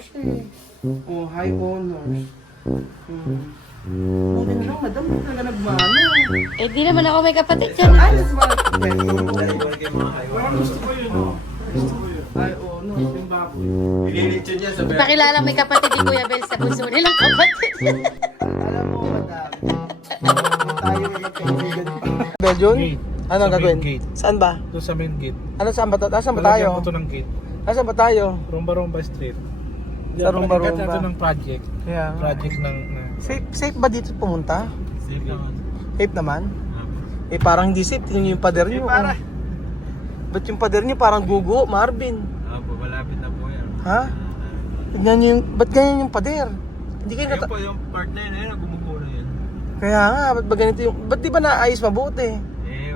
honors eh. Oh, high honors. Buti na lang, madam, hindi talaga nagmano. Eh, di naman ako may kapatid yan. Ay, that's what parang gusto ko yun, oh. Gusto ko yun. High honors, yung baboy. Ililitsyon niya sa Pakilala may kapatid ni Kuya Bel sa bunso nilang kapatid. Alam mo, madam. Tayo yung magkaibigan pa. Belgium? Ano ang gagawin? Gate. Saan ba? Doon sa main gate. Ano saan ba? Saan ba Lalagyan tayo? ko to ng gate. Saan ba tayo? Rumba Street. Sa Rumba-Rumba. Palikat na to ng project. Kaya nga. Project ng... Safe ba dito pumunta? Safe naman. Safe naman? Eh parang hindi safe. Tingnan yung pader nyo. para. Ba't yung pader nyo parang gugo, Marvin? Opo, malapit na po yan. Ha? Tingnan nyo yung... Ba't ganyan yung pader? Hindi kayo Ayun po yung part na yun, ayun, gumugulo yun. Kaya nga, ba't ba ganito yung... Ba't di ba naayos mabuti?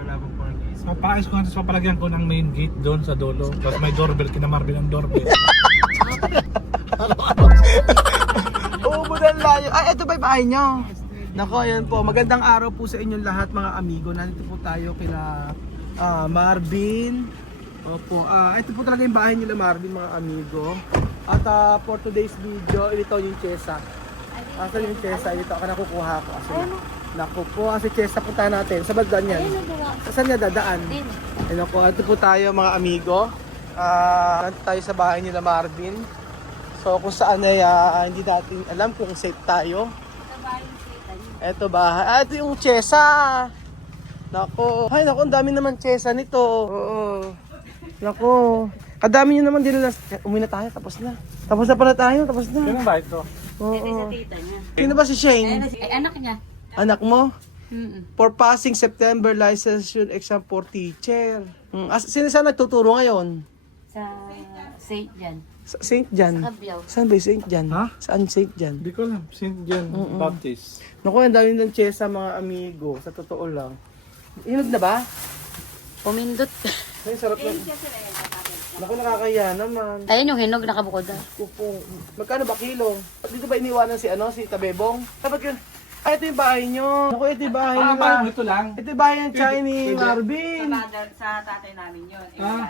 Wala pong parking. Papaayos ko tapos papalagyan ko ng main gate doon sa dulo. Tapos may doorbell, kinamarbil ang doorbell. Uubudan layo. Ay, ito ba yung bahay nyo? Nako, ayan po. Magandang araw po sa inyong lahat mga amigo. Nandito po tayo kila Marvin. Opo, ito po talaga yung bahay nila Marvin mga amigo. At for today's video, ito yung Chesa. Asa yung Chesa? Ito ako nakukuha ko. Naku po, si Chesa punta natin. Sa bagdan yan. Saan niya dadaan? Ayun po, ito po tayo mga amigo. Nandito tayo sa bahay nila Marvin. So kung saan ay hindi natin alam kung safe tayo. Ito bahay. Ito yung Chesa. Nako. Ay nako, ang dami naman Chesa nito. Oo. Nako. Kadami nyo naman dinala. Umuwi na tayo, tapos na. Tapos na pala tayo, tapos na. Yan ang bahay ko. Oo. Tita niya. Sino ba si Shane? Ay, anak niya. Anak mo? Mm-mm. For passing September licensure exam for teacher. Sino saan nagtuturo ngayon? Sa St. John. Sa St. John. Sa Cabiao. Saan ba yung St. John? Ha? Saan St. John? Hindi ko alam. St. John Baptist. Naku, ang dami ng Chesa mga amigo. Sa totoo lang. Hinog na ba? Pumindot. Ay, sarap na. Naku, nakakahiya naman. Ayun yung hinog nakabukod na. Kupong. Magkano ba kilo? Dito ba iniwanan si si Tabebong? Dapat yun. Ay, ito yung bahay nyo. Naku, ito yung bahay nila. Bahay mo ito lang. Ito yung bahay ng Chinese Marvin. Sa tatay namin yun. Ah.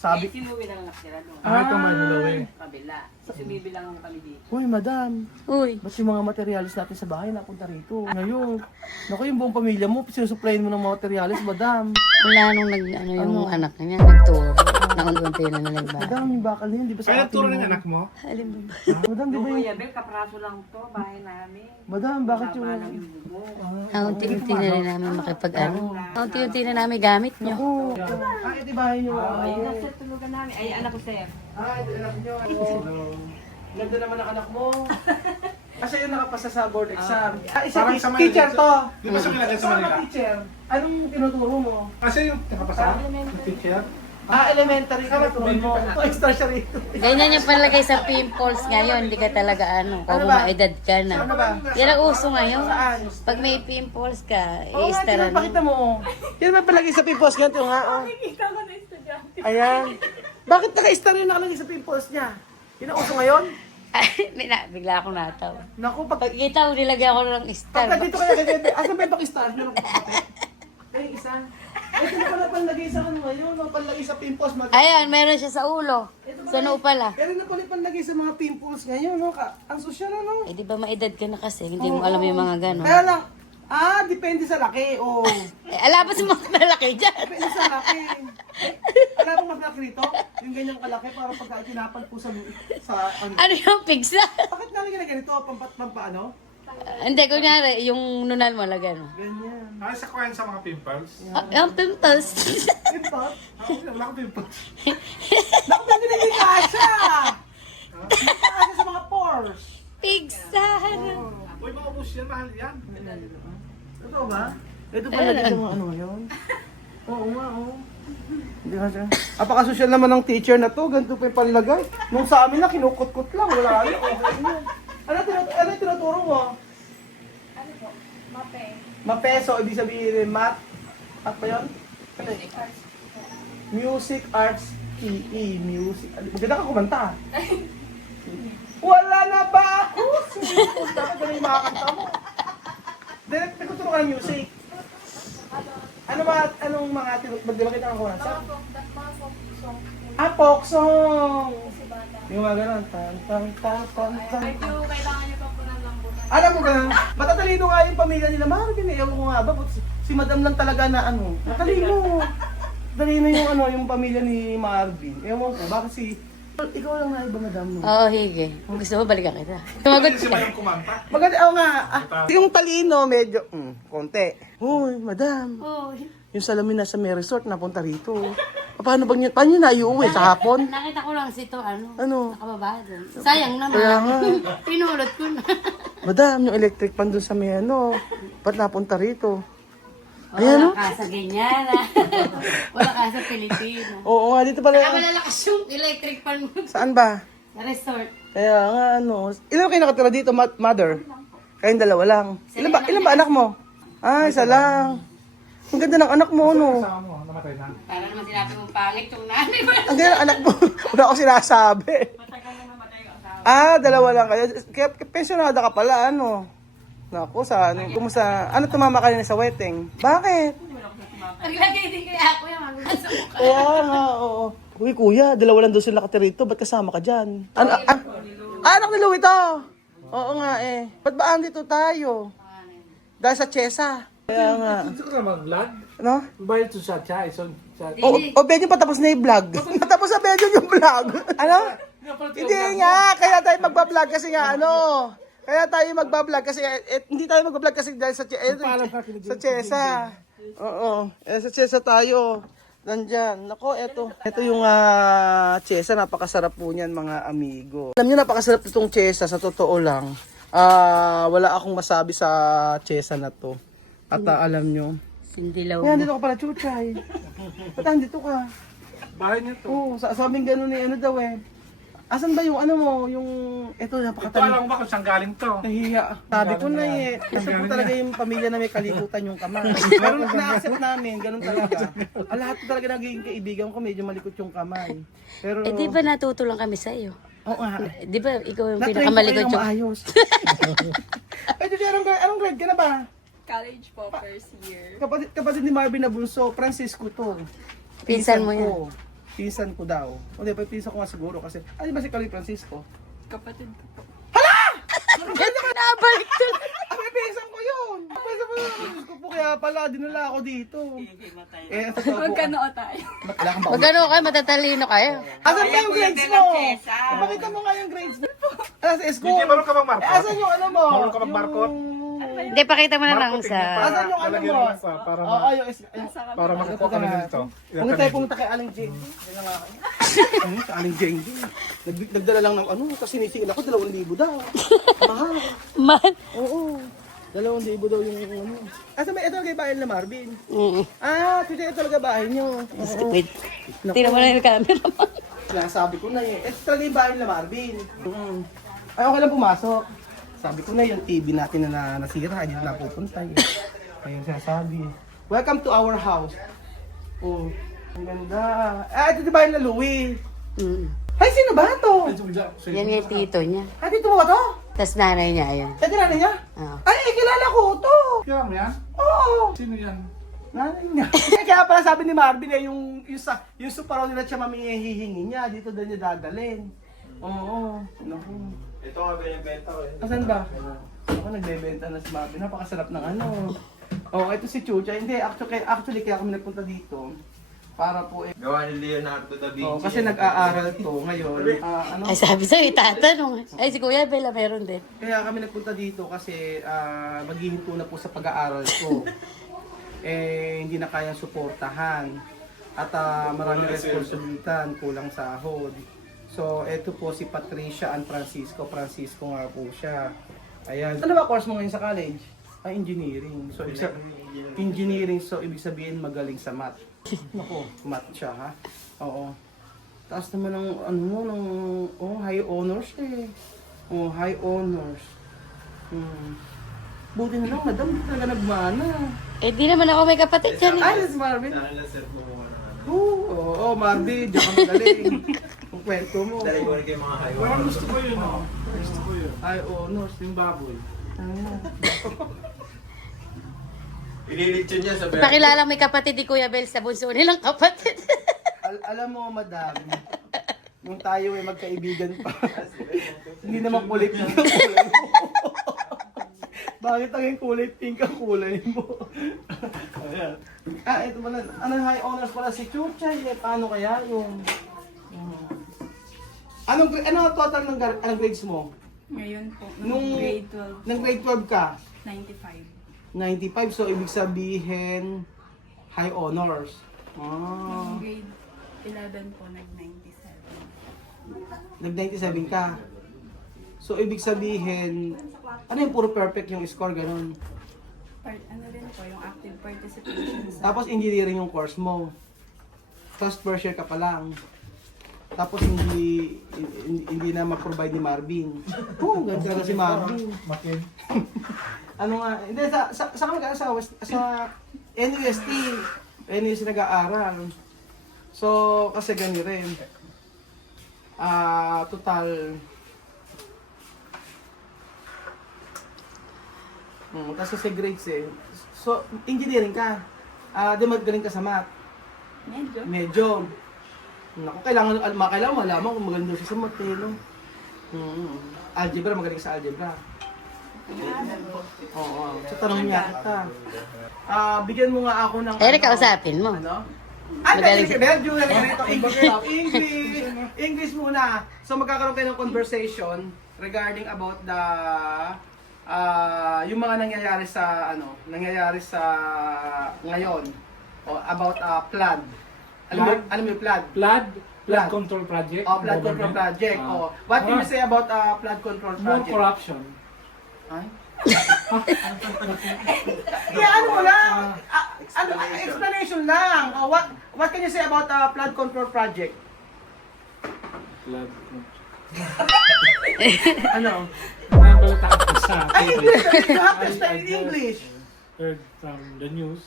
Sabi. Si Louie lang nakatira doon. Ito may nalawi. Kabila. Si Bibi lang ang kami dito. Uy, madam. Uy. Ba't yung mga materialis natin sa bahay napunta rito? Ngayon. Naku, yung buong pamilya mo, sinusuplayin mo ng mga materialis, madam. Wala nung yung anak niya, nagturo. Naunti na nila ba? Madam, yung bakal na yun, di ba sa Kaya atin turo mo? ng anak mo? Alam mo ba? Madam, di ba Yung yung... Kuya Bel, kapraso lang to, bahay namin. Madam, bakit yung... Baba lang yung bugo. Unti-unti na rin namin makipag-ano. Unti-unti na namin gamit nyo. Oh, ito yung bahay nyo. Ayun na sa tulugan namin. Ay, anak ko sir. Ito yung anak nyo. Ganda naman ang anak mo. Kasi yung nakapasa sa board exam. Isa Parang sa Manila. teacher to. Di ba sa Manila? Sa Saan Manila? ka teacher? Anong tinuturo mo? Kasi yung nakapasa? Yung teacher? Elementary tinuturo mo. Extra siya rito. Ganyan yung palagay sa pimples ngayon, hindi ka talaga kung maedad ka na. Ano ba? Yan ang uso ngayon. Saan? Pag may pimples ka, Oo nga, i-staran mo. pakita mo. Yan naman palagi sa pimples. Ganito nga, oh. Ayan. Bakit naka-star yung nakalagay sa pimples niya? Yun ang uso ngayon? Ay, bigla akong nataw. Naku, pag... Pagkita ko, nilagyan ko ng star. Pagka dito kaya ganyan, asan ba yung pang-star? Meron ko kapatid. Ay, isa. Ay, ito na pala panlagay sa ano ngayon, no? Panlagay sa pimples. Ayan, meron siya sa ulo. Sa noo pala. Pero na pala panlagay sa mga pimples ngayon, no? Ang sosyal, ano? Eh, di ba maedad ka na kasi, hindi mo alam yung mga gano'n. Kaya lang, depende sa laki, oh. Eh, alabas mo mga malaki dyan. Depende sa laki. Alam mo mas laki rito? Yung ganyang kalaki para pagka tinapal po sa ano. Ano yung pigsa? Bakit nalagay na ganito? Pampaano? Hindi, kunyari, yung nunal mo lagyan mo. Ganyan. Ay, sa kuhan sa mga pimples? Yung pimples. Pimples? Wala akong pimples. Naku, hindi na kasha! Hindi kasha sa mga pores. Pigsa. Uy, mga bus yan, mahal yan. Totoo ba? Ito pa lagi sa mga ano yun? Oo nga, oo. Hindi ka siya. Apaka-social naman ng teacher na to. Ganito pa yung panlagay. Nung sa amin na, kinukot-kot lang. Wala ano. Ano tinuturo mo? Ano po? Mape. Mapeso, ibig sabihin math. Math ba yun? Ano yun? Music, arts, PE, music. Maganda ka kumanta. Wala na ba ako? Sumunta ka, ganun yung makakanta mo. Direct, nagtuturo ka ng music. Anong mga magdala kita ng kumanta? Mga folk song. Folk song. Si Bata. Yung mga ganun. Tan, tan, tan, tan, tan. Medyo kailangan niyo pa po ng lambutan. Alam mo ba, matatalino nga yung pamilya nila Marvin. Ewan ko nga ba, si Madam lang talaga na ano. Matalino. Talino yung ano, yung pamilya ni Marvin. Ewan ko, bakit si... Ikaw lang na iba, Madam mo. Oo, hige. Kung gusto mo, balikan kita. Tumagot Si ka. Mayong kumanta. Maganda, ako nga. Yung talino, medyo, konti. Hoy, Madam. Oo. Yung salamin nasa may resort, napunta rito. Paano nyo na iuwi sa hapon? Nakita ko lang si to, ano? Ano? Nakababa doon. Sayang naman. Kaya nga. Pinulot ko na. Madam, yung electric pan dun sa may ano, ba't napunta rito? Ayan, Wala ka sa ganyan, ah. Wala ka sa Pilipino. Oo nga, dito pala. Kaya malalakas yung electric fan mo Saan ba? sa resort. Kaya nga, ano. Ilan kayo nakatira dito, mother? Kayong dalawa lang. Ilan ba anak mo? Ah, isa lang. Ang ganda ng anak mo, ano? Kasama mo, namatay na. Para naman sinabi mong pangit yung nanay mo. Ang ganda ng anak mo. Wala ako sinasabi. Ah, dalawa lang kayo. Kaya pensionada ka pala, ano? Naku, sa ano? Kumusta? Ano tumama ka rin sa wedding? Bakit? Naglagay din kaya ako yung magulat sa mukha. Kaya nga, oo. Uy, kuya, dalawa lang doon sila nakatira rito. Ba't kasama ka dyan? Anak ni Louie to! Oo nga eh. Ba't ba andito tayo? Dahil sa Chesa. Kaya nga. Gusto ka mag-vlog? Ano? Bayad to sa Chay. O Benyo, patapos na yung vlog. Patapos na Benyo yung vlog. Ano? Hindi nga, kaya tayo magbablog kasi nga ano. Kaya tayo magbablog kasi hindi tayo magbablog kasi dahil sa sa Chesa. Oo, sa Chesa tayo. Nandyan. Nako, eto. Ito yung Chesa. Napakasarap po niyan, mga amigo. Alam niyo, napakasarap itong Chesa. Sa totoo lang. Wala akong masabi sa Chesa na to. At alam nyo. Sindilaw Yan, mo. dito ka pala, Chuchay. Ba't dito ka? Bahay niyo to. Oo, sabing gano'n eh, ano daw eh. Asan ba yung ano mo, yung... Ito, Ito napakatalim. alam mo ba kung saan galing to? Nahiya. Sabi ko na eh. Kasi po talaga yung pamilya na may kalikutan yung kamay. Pero na-accept namin, ganun talaga. Lahat talaga nagiging kaibigan ko, medyo malikot yung kamay. Pero... Eh, di ba natuto lang kami sa iyo? Oo nga. Di ba ikaw yung Na-train ko pinakamalikot kayo yung... maayos. Eh, Judy, anong grade ka na ba? College po, first year. Kapatid ni Marvin na bunso, Francisco to. Pinsan mo yan. ko. Pinsan ko daw. O di ba, pinsan ko nga siguro kasi, di ba si Kaloy Francisco? Kapatid ko po. Nabalik to. Ay, pinsan ko yun! Pinsan ko yun! Diyos ko po, kaya pala, dinala ako dito. Eh, ito po. Magkanoo tayo. Wala kang Magano kayo, matatalino kayo. Asan ba yung grades mo? Pakita mo nga yung grades mo. Sa school. Hindi, marunong ka mag-markot? Asan yung ano mo? Marunong ka mag-markot? Hindi, pakita mo na lang sa... Asan yung ano Lalagyan mo? mo pa, para Oo, yung para makakuha kami dito. Kung tayo pumunta kay Aling Jane. Yan na nga kayo. Sa Aling Jane din. Nagdala lang ng ano, tapos sinisila ko, 2,000 daw. Mahal. Man. Oo. 2,000 daw yung ano. Asa may ito kay bahay na Marvin. Mm. Kasi ito talaga bahay niyo. Wait. Tingnan mo na yung camera mo. Sabi ko na ito talaga yung bahay na Marvin. Ay, okay lang pumasok. Sabi ko na yung TV natin na nasira, hindi na pupunta. Ayun sinasabi. Welcome to our house. Oh, ang ganda. Ito di bahay na Louie. Mm. Ay, sino ba ito? Yan yung tito niya. Dito mo ba ito? Tapos nanay niya, ayun. Ito nanay niya? Oo. Ay, kilala ko ito. Kaya mo yan? Oo. Sino yan? Nanay niya. Kaya pala sabi ni Marvin yung superaw nila siya hihingi niya, dito daw niya dadalhin. Oo. Naku. Ito nga binibenta ko eh. Asan ba? Ako nagbebenta na si Marvin. Napakasarap ng ano. Oh, ito si Chucha. Hindi, actually kaya kami nagpunta dito. Para po Gawa ni Leonardo da Vinci. kasi nag-aaral to ngayon. Ano? Ay, sabi sa'yo, itatanong. Ay, si Kuya Bella meron din. Kaya kami nagpunta dito kasi maghihinto na po sa pag-aaral ko. Hindi na kayang suportahan. At marami responsibilitan, kulang sahod. So, eto po si Patricia and Francisco. Francisco nga po siya. Ayan. Ano ba course mo ngayon sa college? Engineering. So, engineering, so ibig sabihin magaling sa math. Nako, math siya ha. Oo. Taas naman ng ano mo, ng high honors eh. High honors. Buti na lang, madam, di talaga nagmana. Eh, di naman ako may kapatid dyan. Ay, si Marvin. Saan na sir mo muna ano? Oo, Marvin, diyan ka magaling. Ang kwento mo. Dali ko rin kayo mga highway. Parang gusto ko yun, oh. Gusto ko yun. High honors. Yung baboy. Ililitsyon niya sa Pakilala may kapatid ni Kuya Bel sa bunso nilang kapatid. Alam mo, madam, Nung tayo ay magkaibigan pa. Hindi naman kulay pink ang kulay mo. Bakit ang kulay pink ang kulay mo? Ayan. Ito pala. Anong high honors pala si Chuchay? Paano kaya yung... Anong total ng anong grades mo? Ngayon po, Nung grade 12, Nang grade 12 ka? 95. 95, so ibig sabihin high honors. Nung grade 11 po, nag-97. Nag-97 ka. So ibig sabihin, ano yung puro perfect yung score, ganun. Ano rin po, yung active participation sa... Tapos engineering yung course mo. Tapos first year ka pa lang. Tapos hindi na ma-provide ni Marvin. Oh, ganda na si Marvin. Makin. Ano nga, hindi, sa kamag sa NUST nag-aaral. So, kasi gani rin. Total, tapos sa grades eh. So, engineering ka. Di magaling ka sa math. Medyo. Medyo. Naku, kailangan malaman kung maganda siya sa math eh, no? Algebra, magaling sa algebra. Oo. So, tanongin niya kita. Bigyan mo nga ako ng... Eric, kausapin mo. Ano? Ay, Magaling magaling ka. Medyo English muna. So, magkakaroon kayo ng conversation regarding about the... yung mga nangyayari sa ngayon. O, about flood. Alam mo yung flood? Flood Flood. control project. Oh, flood control Government. project. What can you say about flood control More project? corruption. Ay? Ano mo lang? Explanation lang. What can you say about flood control project? Flood. Ano? Nabalitaan ko sa Ay, English! You have to explain in English. Heard from the news,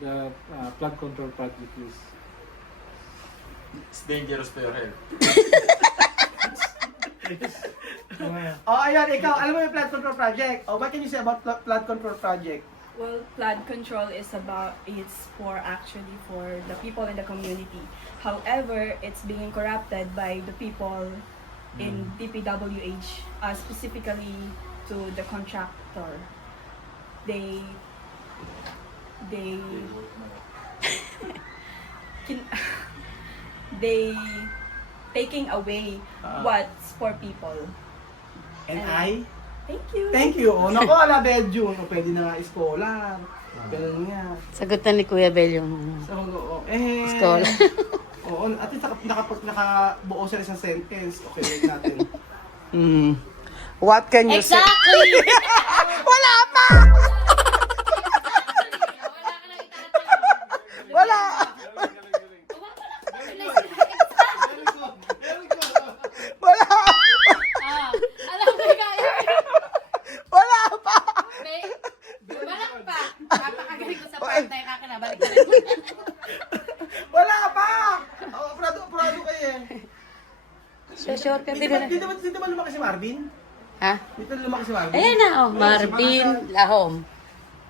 the flood control project is It's dangerous to your health. Ayan, ikaw, alam mo yung flood control project. What can you say about flood control project? Well, flood control is actually for the people in the community. However, it's being corrupted by the people in DPWH, specifically to the contractor. They taking away what's for people. And I? Thank you. Thank you. Naku, ala Belgium. Pwede na nga scholar. Ganun nga. Sagutan ni Kuya Bel yung So, scholar. Oo, at least nakabuo sa isang sentence. Okay, wait natin. What can you say? Exactly! Wala pa! Wala! Wala! Alam mo kaya? Wala pa! Walang pa. Napakagaling ko sa part na yung kakinabalik ka Wala pa! Oh, prado kayo eh. Short ka din na. Dito ba lumaki si Marvin? Ha? Dito lumaki si Marvin? Ayan na, oh. Marvin Lahom.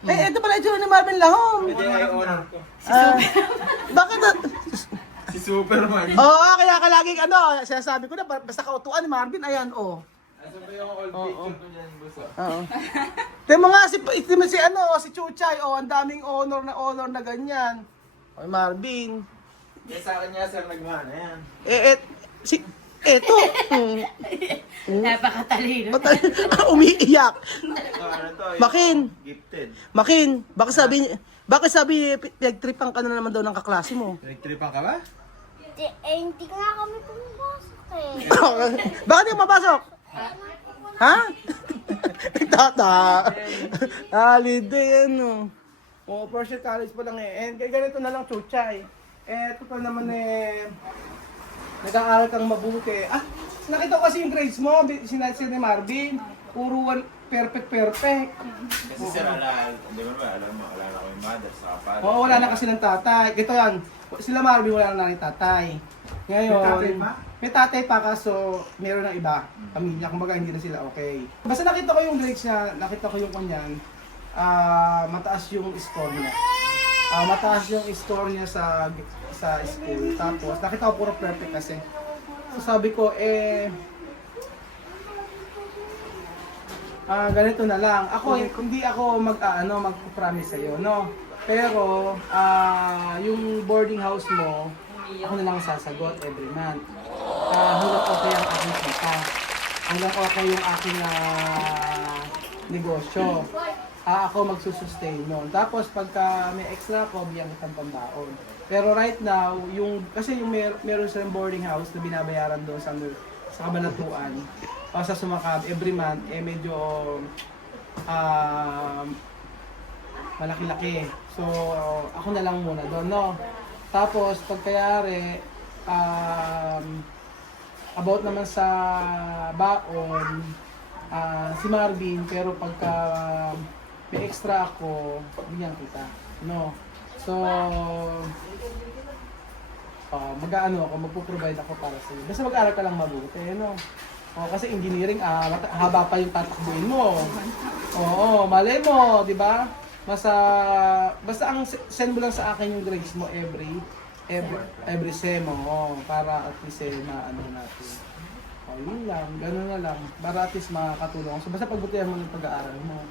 Ito pala itsura ni Marvin Lahom. Pwede high honor ko. Bakit? Si Superman. Oo, kaya ka laging sinasabi ko na, basta kautuan ni Marvin, ayan, Asan ba yung old picture ko dyan, boss? Oo. Tingnan mo nga, si Chuchay, ang daming honor na ganyan. Oy, Marvin. Yes, sa akin niya, sir, nagmana yan. Eto. Napakatalino. Umiiyak. Ano to? Makin. Gifted. Makin, baka sabi, pinagtripan ka na naman daw ng kaklase mo. Nagtripan ka ba? Hindi nga kami pumapasok eh. Bakit di mapasok? Ha? Tata. Holiday, first year college pa lang eh. And ganito na lang, Chuchay. Ito pa naman nag-aaral kang mabuti. Nakita ko kasi yung grades mo, sinabi ni Marvin. Puro perfect. Kasi sir, di ba alam mo, wala na ko yung mother sa father. Oo, wala na kasi ng tatay. Ito yan, sila Marvin wala na ng tatay. Ngayon, May tatay pa? May tatay pa kaso meron ng iba. Pamilya, kumbaga hindi na sila okay. Basta nakita ko yung grades niya, nakita ko yung kanyan, mataas yung score niya. Mataas yung score niya sa school. Tapos nakita ko puro perfect kasi. sabi ko, ganito na lang. Ako, hindi ako mag-promise sa'yo, no? Pero, yung boarding house mo, ako na lang sasagot every month. Hanggang okay ang aking kita. Hanggang okay yung aking negosyo. Ako magsusustain nun. Tapos, pagka may extra ako, bigyan kitang pambaon. Pero right now, kasi yung meron silang boarding house na binabayaran doon sa Kabanatuan, o sa Sumakab, every month, medyo malaki-laki. So, ako na lang muna doon, no? Tapos, pagkayari, about naman sa baon, si Marvin, pero pagka may extra ako, bigyan kita, no? So, magpo-provide ako para sa'yo. Basta mag-aral ka lang mabuti, no? Kasi engineering, haba pa yung tatakbuhin mo. Oo, malay mo, di ba? Basta ang send mo lang sa akin yung grades mo every sem, para at least maano natin. Yun lang, gano'n na lang. Para at least makakatulong. So basta pagbutihan mo yung pag-aaral mo.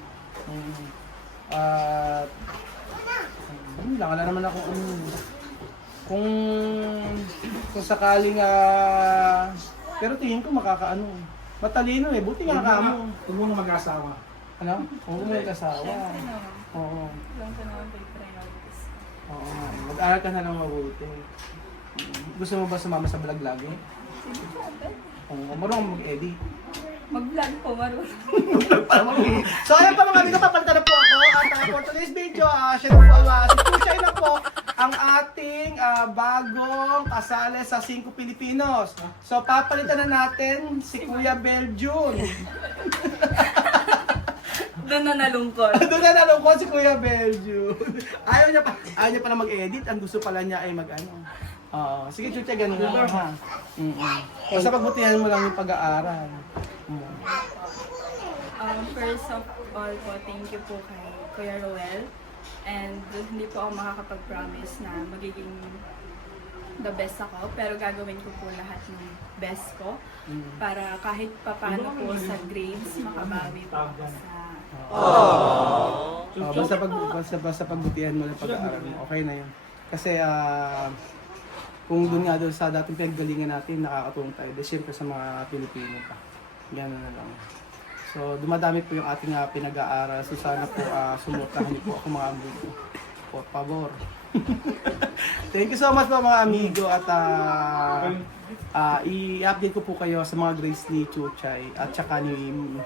At yun lang, wala naman ako kung sakaling pero tingin ko matalino buti nga ka mo. Huwag mo na mag-asawa. Ano? Huwag mo mag-asawa. Siyempre naman. Oo. Lang ko naman may priorities. Oo nga. Mag-aral ka na lang mabuti. Gusto mo ba sumama sa vlog lagi? Oo, marunong mag-edit. Mag-vlog po, marunong. So ayun pa mga amigo, papalitan na po ako. At for today's video, share po si Chuchay na po ang ating bagong kasali sa 5 Pilipinos. So papalitan na natin si Kuya Beljun. Doon na nalungkot. Doon na nalungkot si Kuya Beljun. Ayaw niya pa na mag-edit. Ang gusto pala niya ay sige Chuchay, ganun lang ha. Basta pagbutihan mo lang yung pag-aaral. First of all po, thank you po kay Kuya Roel. And hindi po ako makakapag-promise na magiging the best ako. Pero gagawin ko po lahat ng best ko. Para kahit papano po sa grades, makabawi po ako sa... Basta pagbutihan mo lang pag-aaral mo, okay na yun. Kasi kung doon nga doon sa dating pinaggalingan natin, nakakatulong tayo. Siyempre sa mga Pilipino pa. Gano'n na lang. So, dumadami po yung ating pinag-aaral. So, sana po sumuportahan niyo po ako mga amigo. Por favor. Thank you so much po mga amigo. At i-update ko po kayo sa mga grades ni Chuchay at saka yung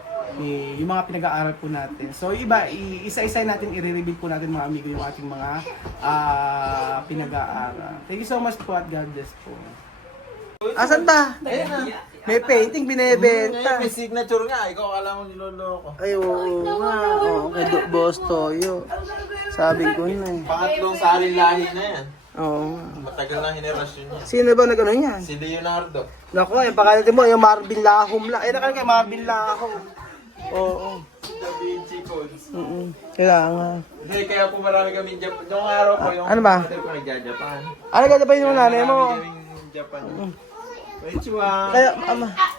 mga pinag-aaral po natin. So, isa-isa natin i-reveal po natin mga amigo yung ating mga pinag-aaral. Thank you so much po at God bless po. Asan ba? May painting binebenta. May signature nga. Ikaw alam mo niloloko. Ay, oo nga. Kay Boss Toyo. Sabi ko na eh. Pangatlong salin lahi na yan. Oo. Matagal na henerasyon niya. Sino ba nag-ano yan? Si Leonardo. Naku, yung pangalan mo, yung Marvin Lahom lang. Nakalagay kay Marvin Lahom. Oo. Da Vinci Codes. Kailangan. Hindi, kaya po marami kami Japan. Yung araw ko, yung Ano ba? mother ko nagja-Japan. Ano ganda pa yung nanay mo? Marami kaming Japan. Konnichiwa. Kaya,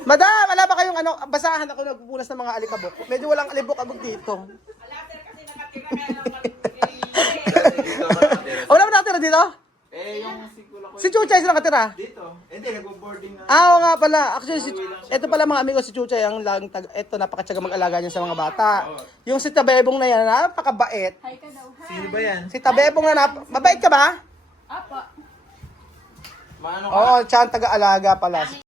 Madam, wala ba kayong basahan ako nagpupunas ng mga alikabok? Medyo walang alibok-abog dito. Wala ba nakatira dito? Yung sikula ko Si Chuchay sila nakatira? dito. Hindi, nag-boarding na. Oo nga pala. Actually, ito pala mga amigo, si Chuchay ang laging ito napakatsaga mag-alaga niya sa mga bata. Yung si Tabebong na yan, napakabait. Hi ka daw. Sino ba yan? Si Tabebong na mabait ka ba? Apa. Maano ka? Oo, siya ang taga-alaga pala. Si